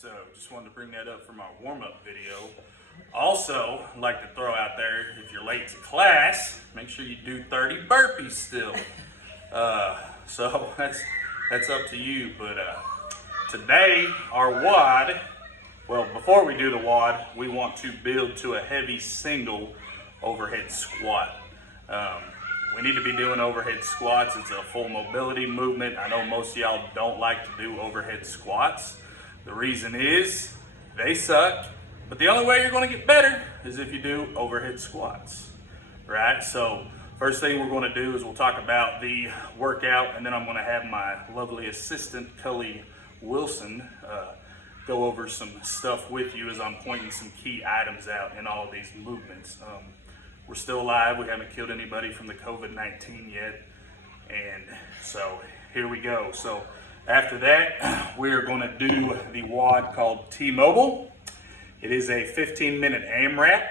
So just wanted to bring that up for my warm-up video. Also, I'd like to throw out there, if you're late to class, make sure you do 30 burpees still. So that's up to you. But today, our WOD, well, before we do the WOD, we want to build to a heavy single overhead squat. We need to be doing overhead squats. It's a full mobility movement. I know most of y'all don't like to do overhead squats. The reason is they suck, but the only way you're going to get better is if you do overhead squats, right? So first thing we're going to do is we'll talk about the workout, and then I'm going to have my lovely assistant, Cully Wilson, go over some stuff with you as I'm pointing some key items out in all of these movements. We're still alive. We haven't killed anybody from the COVID-19 yet. And so here we go. So after that, we're going to do the WOD called T-Mobile. It is a 15-minute AMRAP,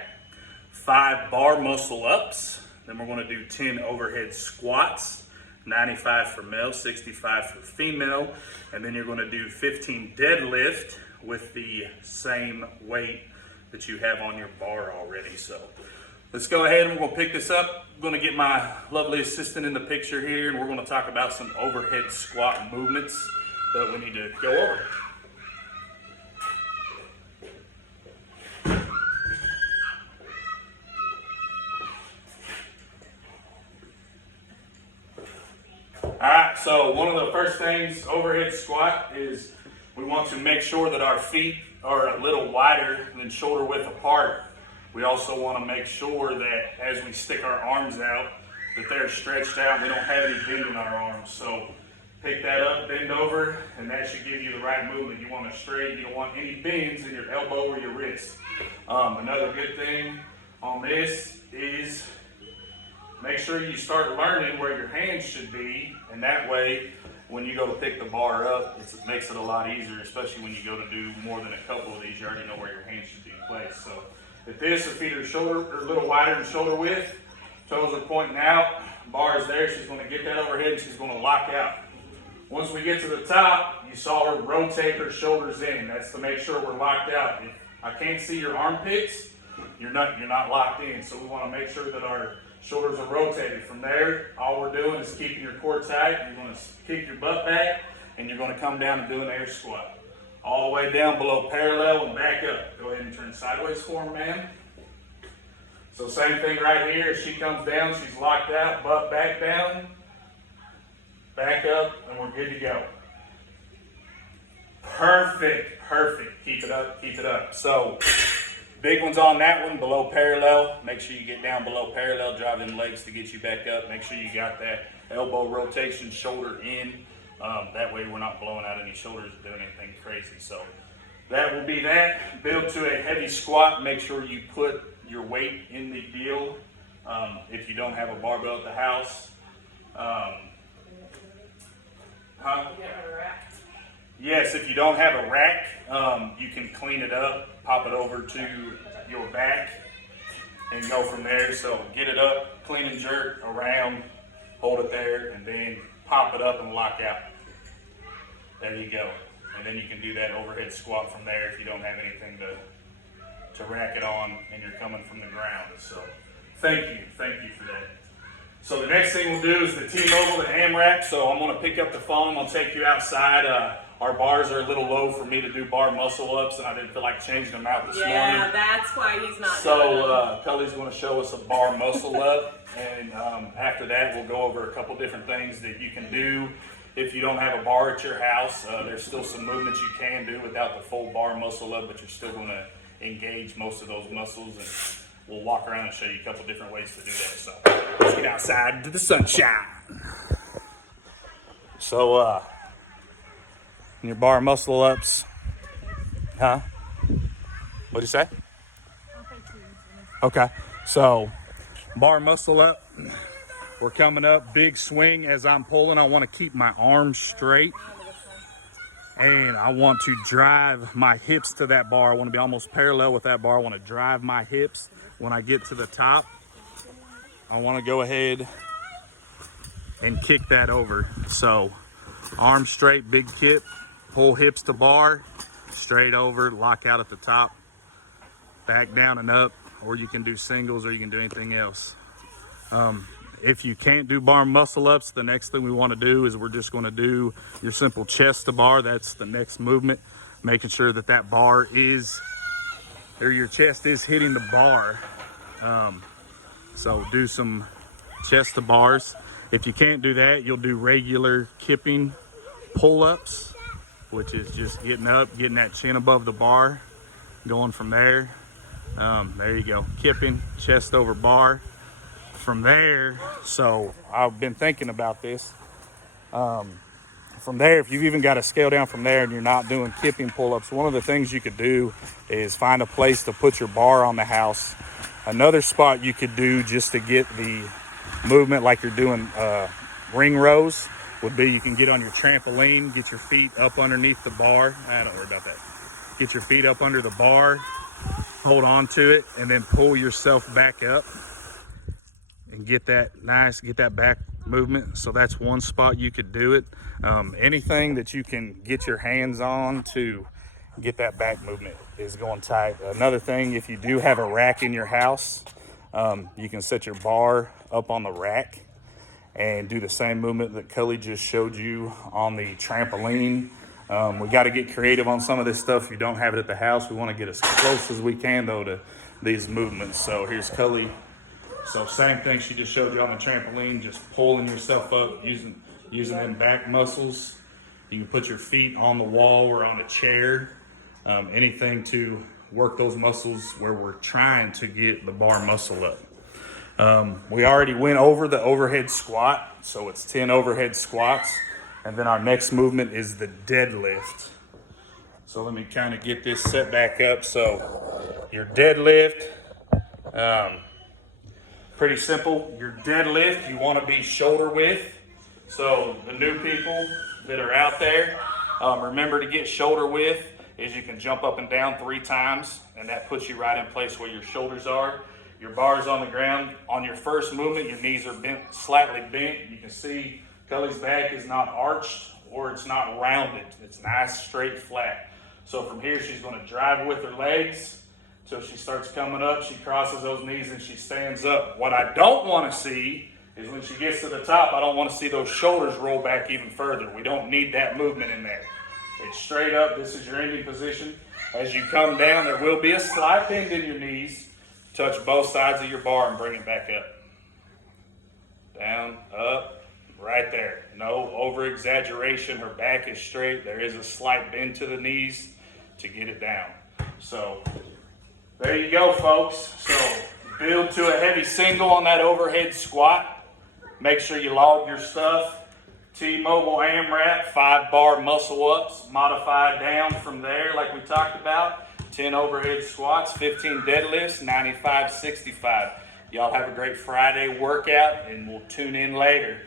5 bar muscle ups. Then we're going to do 10 overhead squats, 95 for male, 65 for female. And then you're going to do 15 deadlift with the same weight that you have on your bar already. So let's go ahead and we're going to pick this up. I'm going to get my lovely assistant in the picture here, and we're going to talk about some overhead squat movements that we need to go over. Alright, so one of the first things overhead squat is we want to make sure that our feet are a little wider than shoulder width apart. We also want to make sure that as we stick our arms out, that they're stretched out. We don't have any bend in our arms. So pick that up, bend over, and that should give you the right movement. You want it straight. You don't want any bends in your elbow or your wrist. Another good thing on this is make sure you start learning where your hands should be, and that way when you go to pick the bar up, it makes it a lot easier, especially when you go to do more than a couple of these. You already know where your hands should be placed. So if this, her feet are a little wider than shoulder width, toes are pointing out, bar is there, she's going to get that overhead and she's going to lock out. Once we get to the top, you saw her rotate her shoulders in. That's to make sure we're locked out. If I can't see your armpits, you're not locked in. So we want to make sure that our shoulders are rotated. From there, all we're doing is keeping your core tight. You're going to kick your butt back, and you're going to come down and do an air squat. All the way down below parallel and back up. Go ahead and turn sideways for him, ma'am. So same thing right here. As she comes down, she's locked out, butt back down, back up, and we're good to go. Perfect, perfect. Keep it up, keep it up. So big one's on that one, below parallel. Make sure you get down below parallel, drive them legs to get you back up. Make sure you got that elbow rotation, shoulder in. That way we're not blowing out any shoulders or doing anything crazy. So that will be that. Build to a heavy squat. Make sure you put your weight in the deal. If you don't have a barbell at the house. Yes, if you don't have a rack, you can clean it up, pop it over to your back, and go from there. So get it up, clean and jerk around, hold it there, and then pop it up and lock out. There you go. And then you can do that overhead squat from there if you don't have anything to rack it on and you're coming from the ground. So thank you for that. So the next thing we'll do is the T-Mobile, the AMRAP. So I'm going to pick up the phone. I'll take you outside. Our bars are a little low for me to do bar muscle ups, and I didn't feel like changing them out this morning. Yeah, that's why he's not So Cully's going to show us a bar muscle up, and after that we'll go over a couple different things that you can do if you don't have a bar at your house. There's still some movements you can do without the full bar muscle up, but you're still going to engage most of those muscles, and we'll walk around and show you a couple different ways to do that. So let's get outside into the sunshine. So your bar muscle ups, huh? What'd you say? Okay, so bar muscle up. We're coming up, big swing as I'm pulling. I want to keep my arms straight, and I want to drive my hips to that bar. I want to be almost parallel with that bar. I want to drive my hips. When I get to the top, I want to go ahead and kick that over. So arms straight, big kick, pull hips to bar, straight over, lock out at the top, back down and up, or you can do singles, or you can do anything else. If you can't do bar muscle ups, the next thing we want to do is we're just going to do your simple chest to bar. That's the next movement, making sure that that bar is, or your chest is hitting the bar. So do some chest to bars. If you can't do that, you'll do regular kipping pull-ups, which is just getting up, getting that chin above the bar, going from there. There you go, kipping, chest over bar. From there, so I've been thinking about this. From there, if you've even got to scale down from there and you're not doing kipping pull-ups, one of the things you could do is find a place to put your bar on the house. Another spot you could do just to get the movement like you're doing ring rows would be you can get on your trampoline, get your feet up underneath the bar. Don't worry about that. Get your feet up under the bar, hold on to it, and then pull yourself back up and get that back movement. So that's one spot you could do it. Anything that you can get your hands on to get that back movement is going tight. Another thing, if you do have a rack in your house, you can set your bar up on the rack and do the same movement that Cully just showed you on the trampoline. We got to get creative on some of this stuff. If you don't have it at the house, we want to get as close as we can though to these movements. So here's Cully. So same thing she just showed you on the trampoline, just pulling yourself up, using them back muscles. You can put your feet on the wall or on a chair, anything to work those muscles where we're trying to get the bar muscle up. We already went over the overhead squat, so it's 10 overhead squats. And then our next movement is the deadlift. So let me kind of get this set back up. So your deadlift, pretty simple. Your deadlift, you want to be shoulder width. So the new people that are out there, remember to get shoulder width is you can jump up and down 3 times, and that puts you right in place where your shoulders are. Your bar's on the ground. On your first movement, your knees are bent, slightly bent. You can see Cully's back is not arched or it's not rounded. It's nice, straight, flat. So from here, she's going to drive with her legs. So she starts coming up, she crosses those knees and she stands up. What I don't want to see is when she gets to the top, I don't want to see those shoulders roll back even further. We don't need that movement in there. It's straight up. This is your ending position. As you come down, there will be a slight bend in your knees. Touch both sides of your bar and bring it back up. Down, up, right there. No over-exaggeration. Her back is straight. There is a slight bend to the knees to get it down. So there you go, folks. So build to a heavy single on that overhead squat. Make sure you log your stuff. T-Mobile AMRAP, 5-bar muscle ups, modified down from there like we talked about. 10 overhead squats, 15 deadlifts, 95-65. Y'all have a great Friday workout, and we'll tune in later.